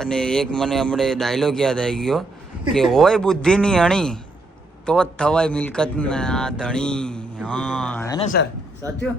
અને એક મને હમણે ડાયલોગ યાદ આવી ગયો કે હોય બુદ્ધિની અણી તો જ થવાય મિલકતના ધણી. હા હે ને સર, સાચું.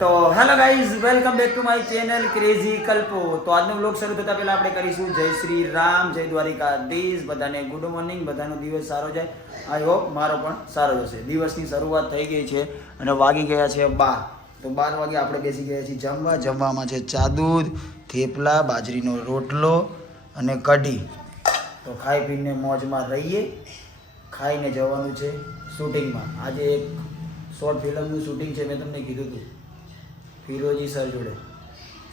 તો hello guys, welcome back to my channel crazy Kalpo. તો આજનો વ્લોગ શરૂ થતાં પહેલાં આપણે કરીશું જય શ્રી રામ, જય દ્વારિકાધીશ. બધાને ગુડ મોર્નિંગ, બધાનો દિવસ સારો જાય. આઈ હોપ મારો પણ સારો જશે. દિવસની શરૂઆત થઈ ગઈ છે અને વાગી ગયા છે 12. તો 12 વાગે આપણે બેસી ગયા છીએ જમવા. જમવામાં છે ચા દૂધ, થેપલા, બાજરીનો રોટલો અને કઢી. તો ખાઈ પીને મોજમાં રહીએ. ખાઈને જવાનું છે શૂટિંગમાં. આજે એક શોર્ટ ફિલ્મનું શૂટિંગ છે, મેં તમને કીધું હતું ફિરોજી સર જોડે.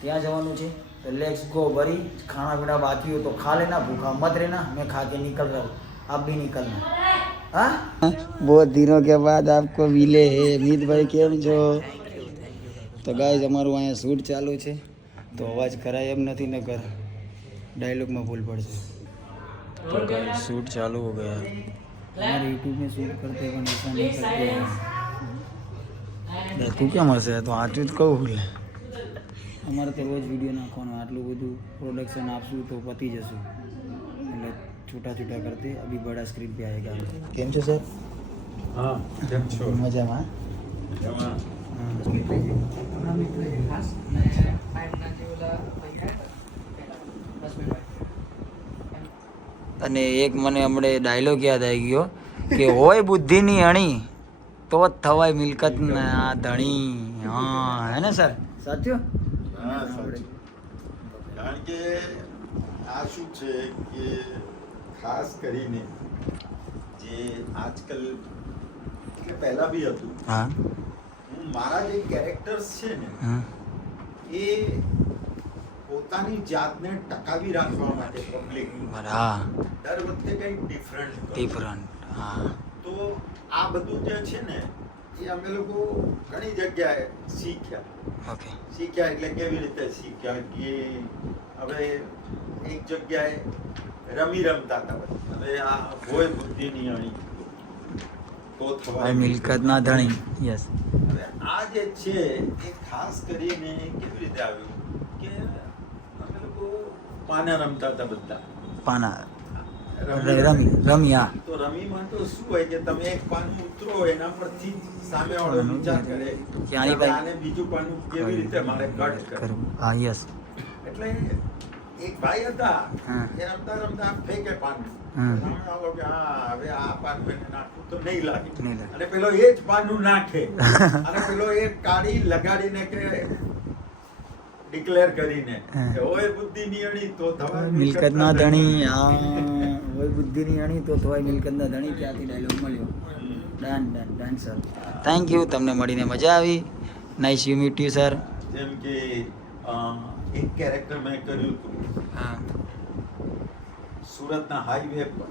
ત્યાં જવાનું છે. तो लेट्स गो भरी. खाना पीना बाकी हो तो खा लेना, भूखा मत रहना. मैं खा के निकल रहा हूँ, आप भी निकलना. हाँ, बहुत दिनों के बाद आपको मिले हैं मीत भाई. કેમ છો? તો ગાઈઝ અમારું અહીંયા શૂટ ચાલુ છે, તો અવાજ કરાય એમ નથી ને કર डायलॉग में भूल પડશે. तो गाइस शूट चालू हो गया. हमारे यूट्यूब में शूट करते हैं ऐसा नहीं करते हैं. તું કેમ હશે? તો આટલું જ કહું લે. અમારે તો રોજ વિડીયો નાખવાનો, આટલું બધું પ્રોડક્શન આપશું તો પતી જશું. એટલે છૂટા છૂટા કરતે અભી બડા સ્ક્રીન पे आएगा. કેમ છો સર? હા, કેમ છો? મજામાં. અને એક મને હમણે ડાયલોગ યાદ આવી ગયો કે હોય બુદ્ધિની અણી તો જ થવાય મિલકતના ધણી. હા હે ને સર, સાચું. હા, સાચું. કારણ કે આ શું છે કે ખાસ કરીને જે આજકાલ એટલે પહેલા બી હતું, હા મારા જે કેરેક્ટર્સ છે ને હા એ પોતાની જાતને ટકાવી રાખવા માટે પબ્લિક હા દર વખતે કંઈક ડિફરન્ટ. હા તો આ બધું જે છે ને એ અમે લોકો ઘણી જગ્યાએ શીખ્યા. ઓકે. શીખ્યા એટલે કેવી રીતે શીખ્યા કે હવે એક જગ્યાએ રમતા હતા બધા. હવે આ હોય બુદ્ધિની અણી તો થવાય મિલકતના ધણી. યસ. હવે આ જે છે એ ખાસ કરીને કેવી રીતે આવ્યું કે અમે લોકો પાના રમતા હતા બધા. પાના રમી. હા. તો રમીમાં તો શું હોય કે તમે એક પાનું ઉતરો એના પરથી સામે વાળો વિચાર કરે કે આને બીજું પાનું કેવી રીતે મારે કટ કરવું. હા યસ. એટલે એક ભાઈ હતા, એ રમતા રમતા ફેંકે પાનું. સામે વાળો કે હા હવે આ પાનું એને નાખવું તો નહીં લાગે, અને પેલો એ જ પાનું નાખે અને પેલો એક કાળી લગાડીને કે ડિક્લેર કરીને કે ઓય બુદ્ધિની અણી તો થવાય મિલકતના ધણી. હા, ઓય બુદ્ધિની અણી તો થવાય મિલકતના ધણી. ત્યાંથી ડાયલોગ મળ્યો. Done sir. Thank you. તમને મળીને મજા આવી. Nice you meet you sir. જેમ કે એક કેરેક્ટર મેં કર્યું હતું હા. સુરતના હાઈવે પર.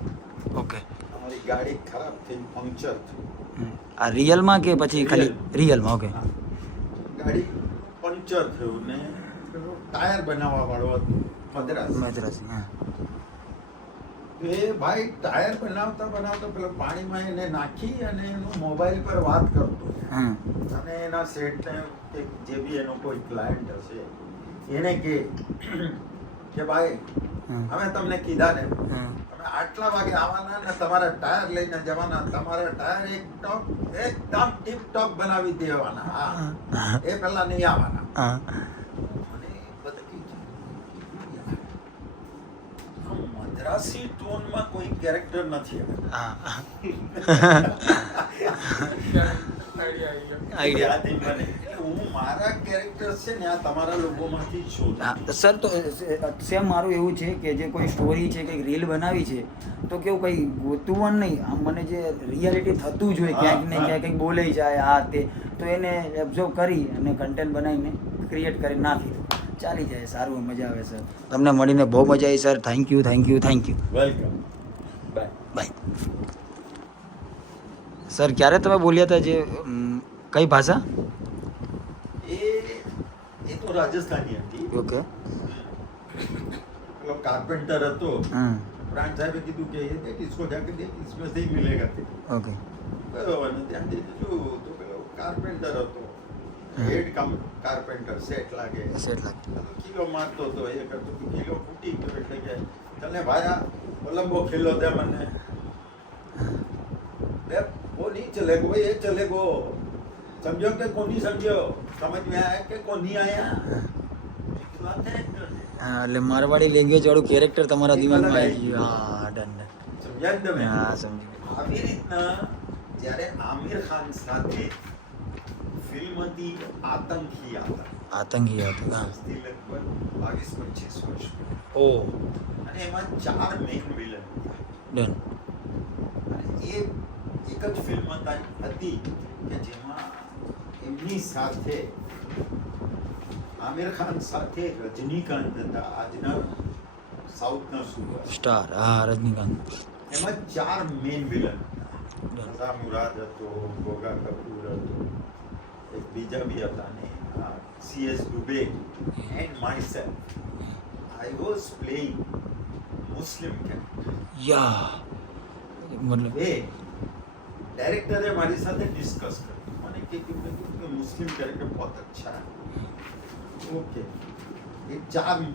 ઓકે. અમારી ગાડી ખરાબ થઈ, પંક્ચર થયું. આ રિયલમાં કે પછી ખાલી રિયલમાં? ઓકે. ગાડી પંક્ચર થયું ને પેલો ટાયર બનાવવા વાળો હતો મદ્રાસ. હા. એ ભાઈ ટાયર બનાવતા પેલો પાણીમાં એને નાખી અને એનો મોબાઈલ પર વાત કરતો. અને એના સેટને કે જે બી એનો કોઈ ક્લાયન્ટ હશે એને કે ભાઈ અમે તમને કીધા ને તમે આટલા વાગે આવવાના ને તમારા ટાયર લઈને જવાના, તમારા ટાયર એકદમ ટીપ ટોપ બનાવી દેવાના. હા, એ પેલા નહીં આવવાના. મદ્રાસી ટોનમાં કોઈ કેરેક્ટર નથી. હું મારા કેરેક્ટર છે ને આ તમારા લોકોમાંથી શોધું. સર તો સેમ મારું એવું છે કે જે કોઈ સ્ટોરી છે, કંઈક રીલ બનાવી છે તો કેવું કંઈ ગોતવું નહીં. આમ મને જે રિયાલિટી થતું જ હોય ક્યાંક ને ક્યાંક કંઈક બોલાઈ જાય આ તે, તો એને એબ્ઝોર્વ કરી અને કન્ટેન્ટ બનાવીને ક્રિએટ કરી નાખી દો, ચાલી જાય. સારું, મજા આવે સર. તમને મળીને બહુ મજા આવી sir. Thank you. Welcome. Bye. Sir ક્યારે તમે બોલ્યા હતા? જે કઈ ભાષા? એ તો રાજસ્થાની હતી. ઓકે. પેલો કાર્પેન્ટર હતો, प्राण साहब કીધું કે ये देख इसको जाके देख इसमें से ही मिलेगा तेरे ઓકે ગયો અને ત્યાં જઈને જોયું તો પેલો કાર્પેન્ટર હતો હેડ કાર્પેન્ટર સેટ લાગે સેટ લાગે કિલો મારતો હતો એ કરતો હતો કિલો ફૂટી ગયો એટલે કે તને ભાયા કોલંબો ખिलो दे મને बे वो नहीं चलेगा ये चलेगा समझो कि कौन नहीं समझो समझ में आया कि कौन नहीं आया હા એટલે મારવાડી લેંગ્વેજ વાળું કેરેક્ટર તમારા દિમાગમાં આવી ગયું હા ડન સમજ્યા તમે હા સમજી આવી રીતના જ્યારે આમિર ખાન સાથે ફિલ્મ હતી આતંકી આતંકી હતું હા આજથી લગભગ 22-25 વર્ષ ઓ અને એમાં 4 મેઇન વિલન ડન અને એ એક જ ફિલ્મ હતી કે જેમાં એમની સાથે આમિર ખાન સાથે રજનીકાંત હતા આજના સાઉથના સુપર સ્ટાર હા રજનીકાંત એમાં 4 મેઇન વિલન હતા રઝા મુરાદ હતો ગોગા કપૂર હતો એક બીજા બી હતા ને CS Dubey and myself I was playing Muslim character યા મતલબ એ डायरेक्टर हमारे साथ डिस्कस कर मैंने कि मुस्लिम कैरेक्टर बहुत अच्छा है ओके ये 4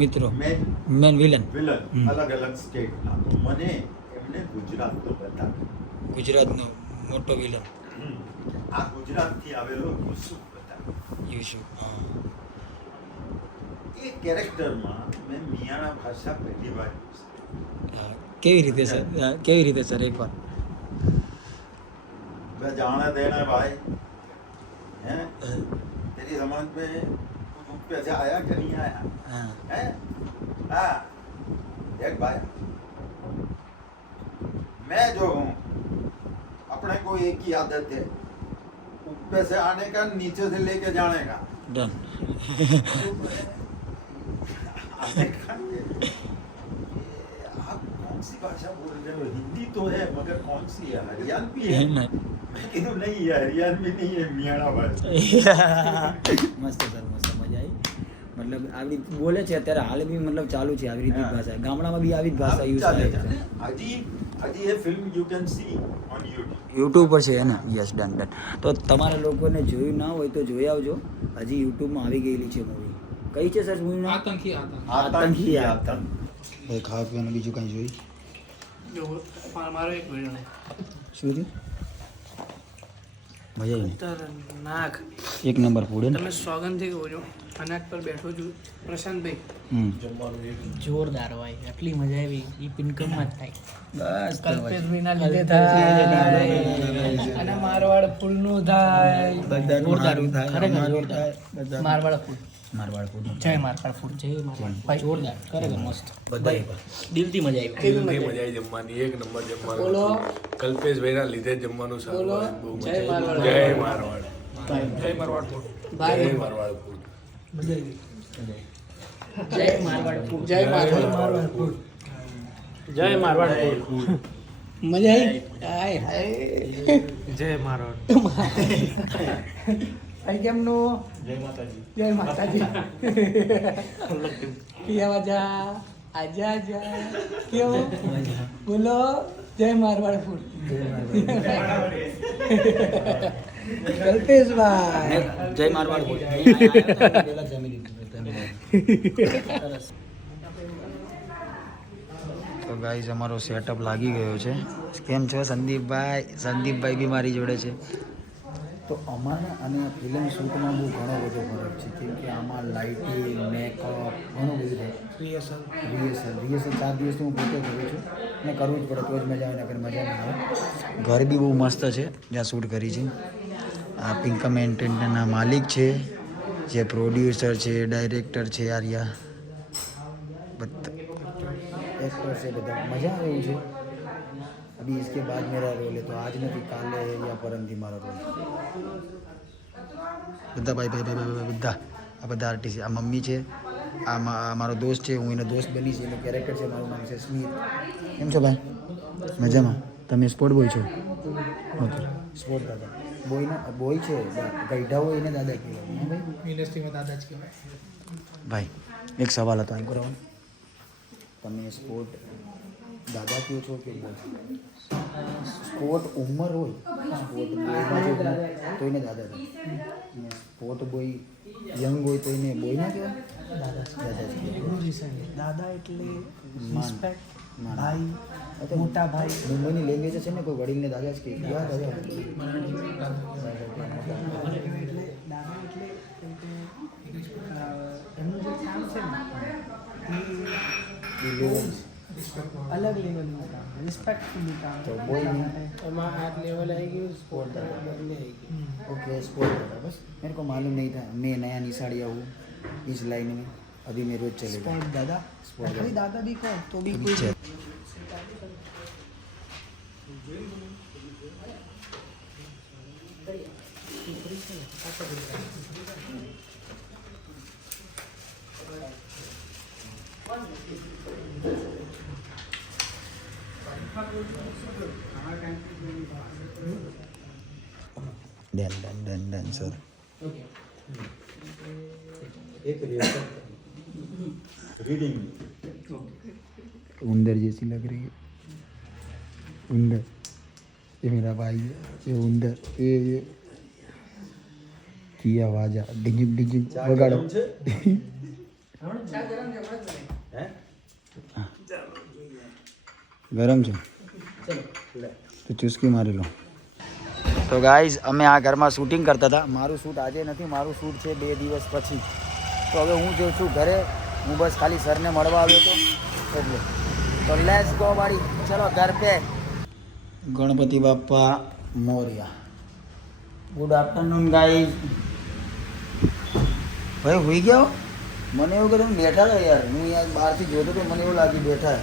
મિત્રો મેન મેન વિલન વિલન અલગ અલગ સ્ટેટ ના તો મને એમને ગુજરાત તો બતાવ્યું ગુજરાતનો મોટો વિલન આ ગુજરાત થી આવેલો યુસુફ બતાવ્યો યુસુફ હા એ કેરેક્ટરમાં મેં મિયાણા ભાષા પહેલી વાર યુઝ હા. કેવી રીતે સર કેવી રીતે સર એકવાર मैं जाना देना भाई हैं तेरी समझ में कुछ पैसे आया कि नहीं आया હા हैं हाँ देख भाई मैं जो हूँ अपने को एक ही आदत है ऊपर से आने का नीचे से लेके जाने का ડન आने का आप कौन सी भाषा बोल रहे हो हिंदी तो है मगर कौन सी है हरियाणवी है मैं कहा नहीं ये हरियाणवी नहीं है मियाणा भाषा મસ્ત સર મસ્ત મજા આવી મતલબ આવી બોલે છે અત્યારે હાલ બી મતલબ ચાલુ છે આવી રીતે હા. ભાષા ગામડામાં બી આવી જ ભાષા યુઝ ચાલે થાય છે છે ને હજી ये film you can see on YouTube YouTube પર છે ને યસ ડન ડન તો તમારા લોકોને જોયું ના હોય તો જોઈ આવજો હજી યુટ્યુબમાં આવી ગયેલી છે મૂવી કઈ છે સર મૂવી નામ આતંકી આતંકી આતંક એ ખાવા પીવાનું બીજું કાંઈ જોઈ મારો એક વિડીયો ને શું થયું મજા આવી ઉત્તર નાક એક નંબર ફૂડ ને તમે સોગંદથી કહો છો અનાજ પર બેઠો છું પ્રશાંતભાઈ હમ જોરદાર ભાઈ એટલી મજા આવી એ ઇન્કમમાં જ થાય બસ તો ભાઈ. કલ્પેશભાઈના લીધે થાય અને મારવાડ ફૂલનું થાય બધાનું જોરદાર. સારું થાય ખરેખર અમારું જોરદાર. થાય બધાનું. મારવાડ ફૂલ મારવાડ ફૂડ જય મારવાડ ફૂલ જય મારવાડ ભાઈ જોરદાર ખરેખર મસ્ત બધા દિલથી મજા આવી દિલથી મજા આવી જમવાની એક નંબર જમવાનું બોલો. કલ્પેશભાઈના લીધે જમવાનું સારું બોલો. હોય. બહુ જય મજા આવી. મારવાડ. જય મારવાડ જય મારવાડ ફૂલ જય ભાઈ મારવાડ ફૂડ જય મારવાડ ફૂલ જય મારવાડ ફૂલ જય મારવાડ ફૂલ મજા આવી હાય જય મારવાડ ભાઈ કેમનું જય માતાજી કેવા જા આજા જા કેવો બોલો જય મારવાડ ફૂલ કલ્પેશભાઈ જય મારવાડ ફૂડ પેલા જમી લીધું સરસ તો ગાઈઝ અમારો સેટઅપ લાગી ગયો છે કેમ છો સંદીપભાઈ બી મારી જોડે છે તો અમારા અને આ ફિલ્મ શૂટમાં બહુ ઘણો બધો ફરક છે કેમ કે આમાં લાઇટિંગ મેકઅપ ઘણું બધું થાય રિહર્સલ 4 દિવસથી હું પોતે કરું છું અને કરવું જ પડે તો જ મજા આવે નકર મજા ના આવે ઘર બી બહુ મસ્ત છે જ્યાં શૂટ કરી છે આ પિંકમ એન્ટરટેનના માલિક છે જે પ્રોડ્યુસર છે ડાયરેક્ટર છે આર્યા બધા एक्टर से બધા મજા આવે એવું છે अभी इसके बाद मेरा रोल है तो आज नहीं काले या परम दी मारा रोल બધા ભાઈ બધા આ બધા આર્ટિસ્ટ આ મમ્મી છે આ મારો દોસ્ત છે હું એનો દોસ્ત બની છે એનો કેરેક્ટર છે મારું નામ છે સ્મિત કેમ છો ભાઈ મજામાં તમે સ્પોર્ટ બોય છો ઓકે સ્પોર્ટ દાદા બોય છે ગઈઢા હોય એને દાદા કહેવાય ભાઈ ઇન્ડસ્ટ્રીમાં દાદા જ કહેવાય ભાઈ એક સવાલ હતો અહીં કરાવો તમે સ્પોર્ટ દાદા કયો છો કે બોય? સ્પોર્ટ ઉંમર હોય સ્પોર્ટ બોયમાં તો એને દાદા થાય. સ્પોર્ટ બોય યંગ હોય તો એને બોય ના કહેવાય? દાદા જ કહેવાય. દાદા એટલે માન. રિસ્પેક્ટ, માન. ભાઈ, આ તો મોટા ભાઈ. મુંબઈની લેંગ્વેજ છે ને કોઈ વડીલને દાદા જ કહે. કેવા દાદા? એટલે દાદા એટલે કેમ કે, એમનું જે કામ છે ને એ અલગ લેવલનું કામ, રિસ્પેક્ટફુલી કામ. તો બોય એમાં આ લેવલ આવી ગયું, સ્પોર્ટ આવી ગયું. ओके स्पोर्ट दादा बस मेरे को मालूम नहीं था. मैं नया निशाड़िया हूँ इस लाइन में. अभी मैं रोज चलेगा स्पोर्ट दादा, स्पोर्ट खाली दादा भी कहो तो भी अभी कोई चल. Done sir. રીડિંગ उंदर जैसी लग रही है. उंदर ये मेरा भाई है. ये उंदर ये किया वाजा डिजिंग डिजिंग वगाड़ो. गरम છે તો ચુસ્કી મારી લો. તો ગાઈઝ અમે આ ઘરમાં શૂટિંગ કરતા હતા. મારું શૂટ આજે નથી, મારું શૂટ છે 2 દિવસ પછી. તો હવે હું જઉં છું ઘરે. હું બસ ખાલી સરને મળવા આવ્યો હતો એટલે. તો લેટ્સ ગો વાડી, ચલો ઘર પે. Ganpati Bappa Morya. Good afternoon guys. ભાઈ હોઈ ગયા હો? મને એવું કે તમે બેઠા હતા યાર. હું યાર બહારથી જોતો તો મને એવું લાગ્યું બેઠા है.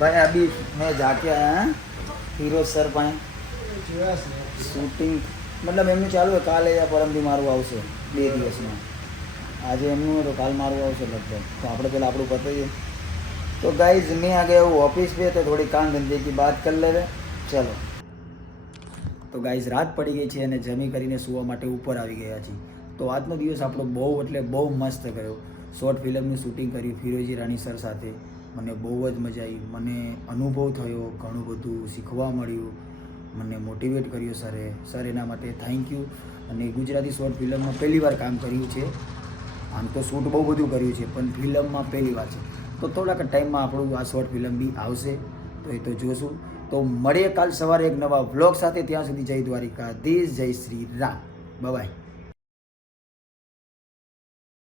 भाई अभी मैं जाके आया हैं फिरोज सर પાસે શૂટિંગ. મતલબ એમનું ચાલુ હોય કાલે યા પરમથી મારું આવશે 2 દિવસમાં. આજે એમનું તો કાલ મારું આવશે લગભગ. તો આપણે પહેલાં આપણું પતાવીએ. तो गाइज मैं आ गया हूँ ऑफिस पे. तो थोड़ी काम धंधे की बात कर ले. चलो. તો ગાઈઝ રાત પડી ગઈ છે અને જમી કરીને સૂવા માટે ઉપર આવી ગયા છીએ. તો આજનો દિવસ આપણો બહુ એટલે બહુ મસ્ત ગયો. શોર્ટ ફિલ્મનું શૂટિંગ કર્યું ફિરોજી રાણી સર સાથે. મને બહુ જ મજા આવી. મને અનુભવ થયો, ઘણું બધું શીખવા મળ્યું, મને મોટિવેટ કર્યો સરે. સર એના માટે થેન્ક યુ. અને ગુજરાતી શોર્ટ ફિલ્મમાં પહેલી વાર કામ કર્યું છે. આમ તો શૂટ બહુ બધું કર્યું છે પણ ફિલ્મમાં પહેલી વાર છે. તો થોડાક ટાઈમમાં આપણું આ શોર્ટ ફિલ્મ બી આવશે. તો એ તો જોશું. તો મળીએ કાલ સવારે એક નવા વ્લોગ સાથે. ત્યાં સુધી જય દ્વારિકાધીશ, જય શ્રી રામ. બાય.